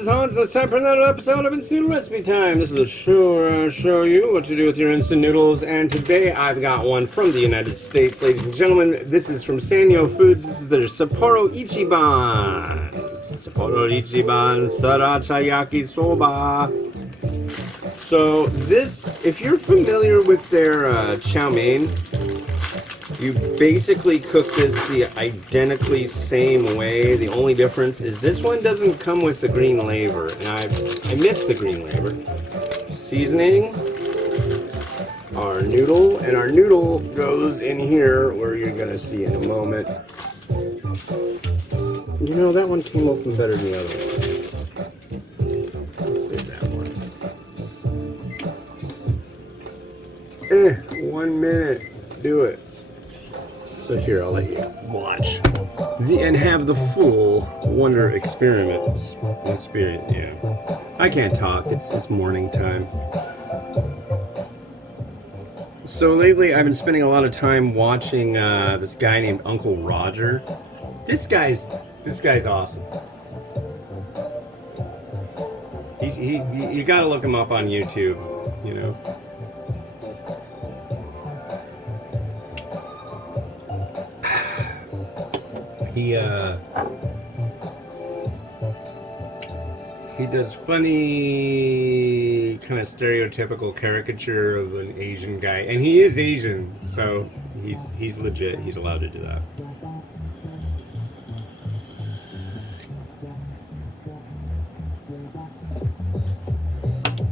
is Hans, and it's time for another episode of Instant Noodle Recipe Time. This is a show where I show you what to do with your instant noodles, and today I've got one from the United States, ladies and gentlemen. This is from Sanyo Foods. This is their Sapporo Ichiban. Sapporo Ichiban Sriracha Yakisoba. So this, if you're familiar with their chow mein, you basically cook this the identically same way. The only difference is this one doesn't come with the green laver, and I miss the green laver. Seasoning, our noodle, and our noodle goes in here where you're gonna see in a moment. You know, that one came open better than the other one. Let's save that one. 1 minute. Do it. So here, I'll let you watch and have the full wonder experience. Yeah, I can't talk. It's morning time. So lately, I've been spending a lot of time watching this guy named Uncle Roger. This guy's awesome. You got to look him up on YouTube. You know. He does funny, kind of stereotypical caricature of an Asian guy, and he is Asian, so he's legit. He's allowed to do that.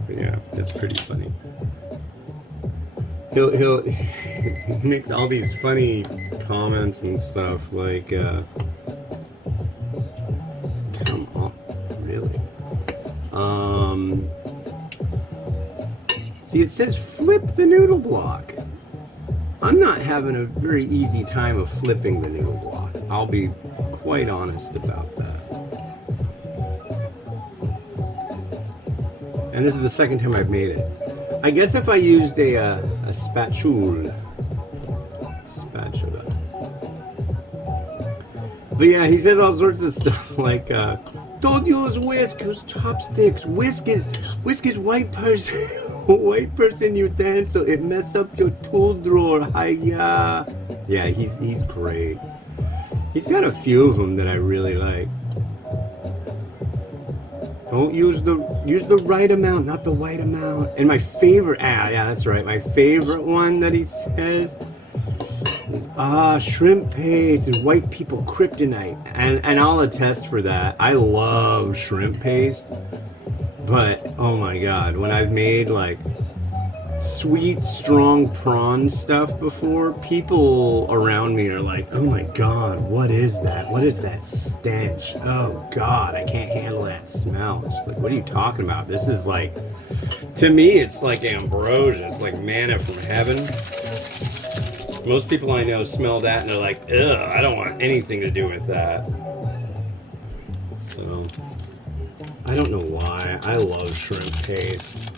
But yeah, that's pretty funny. He makes all these funny comments and stuff like, come on, really? See, it says flip the noodle block. I'm not having a very easy time of flipping the noodle block. I'll be quite honest about that. And this is the second time I've made it. I guess if I used a spatula. But yeah, he says all sorts of stuff like, don't use whisk, use chopsticks. Whisk is white person utensil. It mess up your tool drawer. Hiya. Yeah, he's great. He's got a few of them that I really like. Don't use the right amount, not the white amount. And my favorite, yeah, that's right. My favorite one that he says is shrimp paste and white people kryptonite. And I'll attest for that. I love shrimp paste, but oh my god, when I've made like sweet, strong prawn stuff before, people around me are like, oh my god, what is that? What is that stench? Oh god, I can't handle that smell. It's like, what are you talking about? This is like, to me, it's like ambrosia. It's like manna from heaven. Most people I know smell that and they're like, ugh, I don't want anything to do with that. So, I don't know why. I love shrimp paste.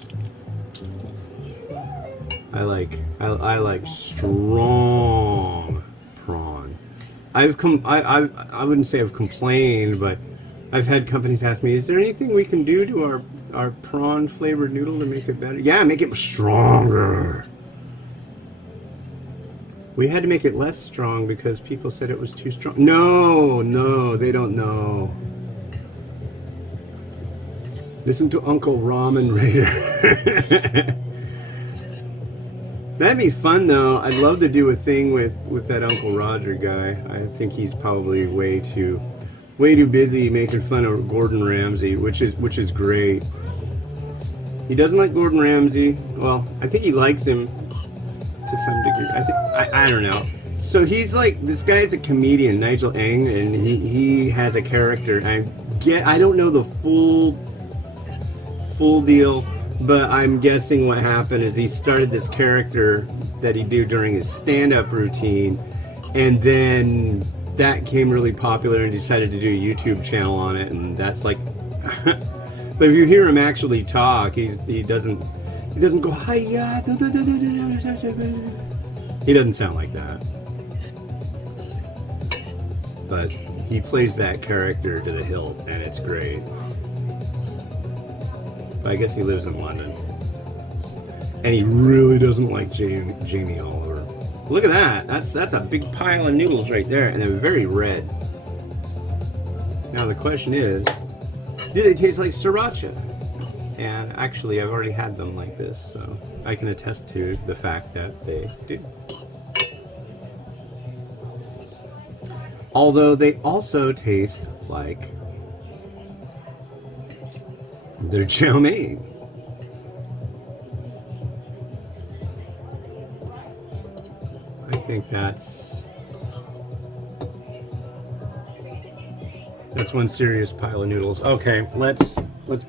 I like strong prawn. I wouldn't say I've complained, but I've had companies ask me, is there anything we can do to our prawn flavored noodle to make it better? Yeah, make it stronger. We had to make it less strong because people said it was too strong. No, they don't know. Listen to Uncle Ramen Raider. That'd be fun though. I'd love to do a thing with that Uncle Roger guy. I think he's probably way too busy making fun of Gordon Ramsay, which is great. He doesn't like Gordon Ramsay. Well, I think he likes him to some degree. I don't know. So he's like, this guy is a comedian, Nigel Ng, and he has a character. I don't know the full deal. But I'm guessing what happened is he started this character that he do during his stand-up routine, and then that became really popular and decided to do a YouTube channel on it, and that's like but if you hear him actually talk, he doesn't go hiya. He doesn't sound like that. But he plays that character to the hilt, and it's great. But I guess he lives in London. And he really doesn't like Jamie Oliver. Look at that. That's a big pile of noodles right there, and they're very red. Now the question is, do they taste like sriracha? And actually, I've already had them like this, so I can attest to the fact that they do. Although they also taste like their chow mein. I think that's one serious pile of noodles. Okay, let's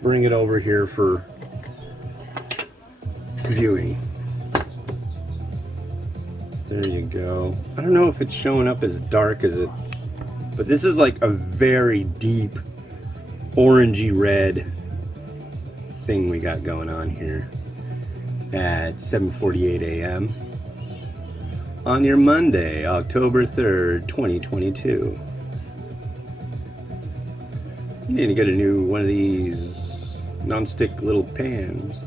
bring it over here for viewing. There you go. I don't know if it's showing up as dark as it, but this is like a very deep orangey red thing we got going on here at 7:48 a.m. on your Monday, October 3rd, 2022. You need to get a new one of these non-stick little pans.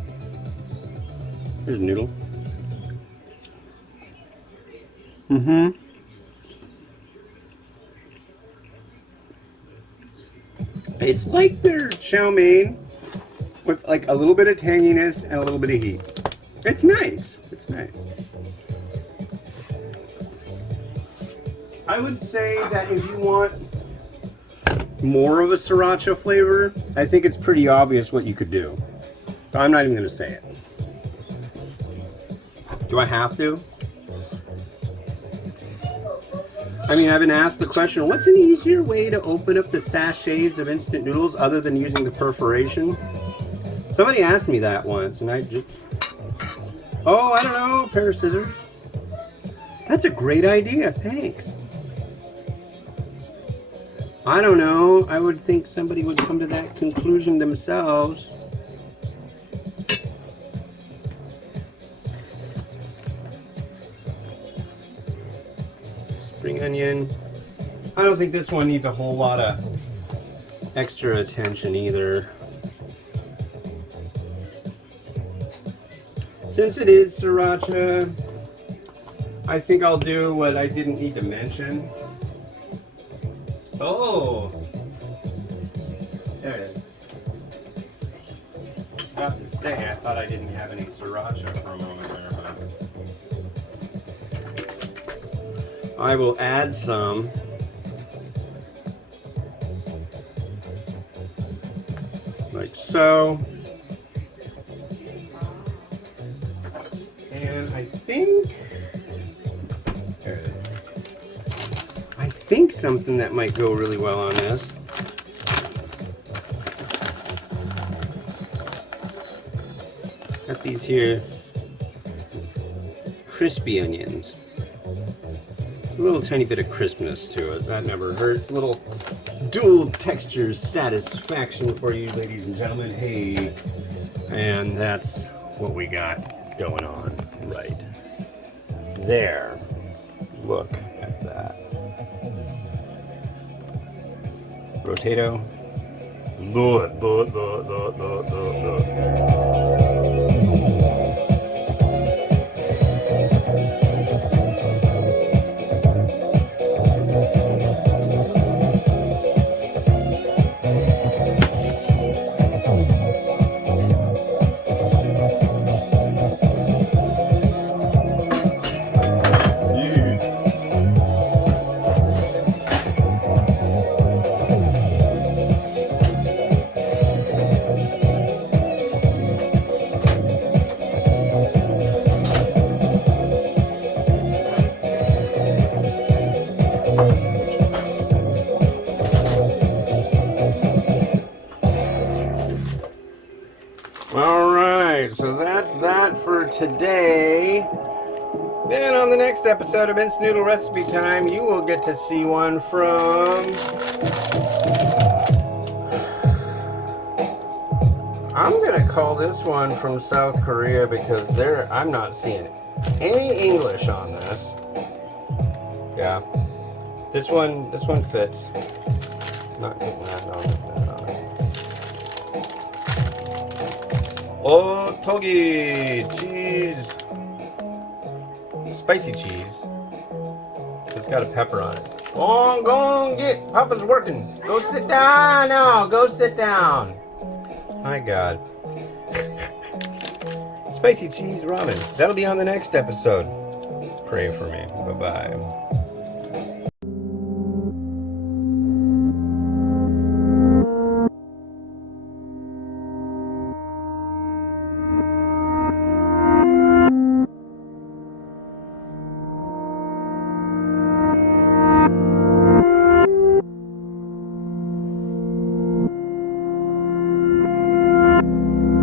Here's a noodle. It's like their chow mein with like a little bit of tanginess and a little bit of heat. It's nice. It's nice. I would say that if you want more of a sriracha flavor, I think it's pretty obvious what you could do. So I'm not even going to say it. Do I have to? I mean, I've been asked the question, what's an easier way to open up the sachets of instant noodles other than using the perforation? Somebody asked me that once, and I just... Oh, I don't know, a pair of scissors. That's a great idea, thanks. I don't know, I would think somebody would come to that conclusion themselves. Spring onion. I don't think this one needs a whole lot of extra attention either. Since it is sriracha, I think I'll do what I didn't need to mention. Oh! There it is. I have to say, I thought I didn't have any sriracha for a moment there, but I will add some. Like so. And I think something that might go really well on this. Got these here crispy onions. A little tiny bit of crispness to it. That never hurts. A little dual texture satisfaction for you, ladies and gentlemen. Hey, and that's what we got going on right there. Look at that. Rotato. Look. So that's that for today. Then on the next episode of Instant Noodle Recipe Time, you will get to see one from... I'm going to call this one from South Korea because I'm not seeing any English on this. Yeah. This one fits. Not getting that on it. Otogi cheese. Spicy cheese. It's got a pepper on it. Go on, get. Papa's working. Go sit down now. Go sit down. My God. Spicy cheese ramen. That'll be on the next episode. Pray for me. Bye-bye.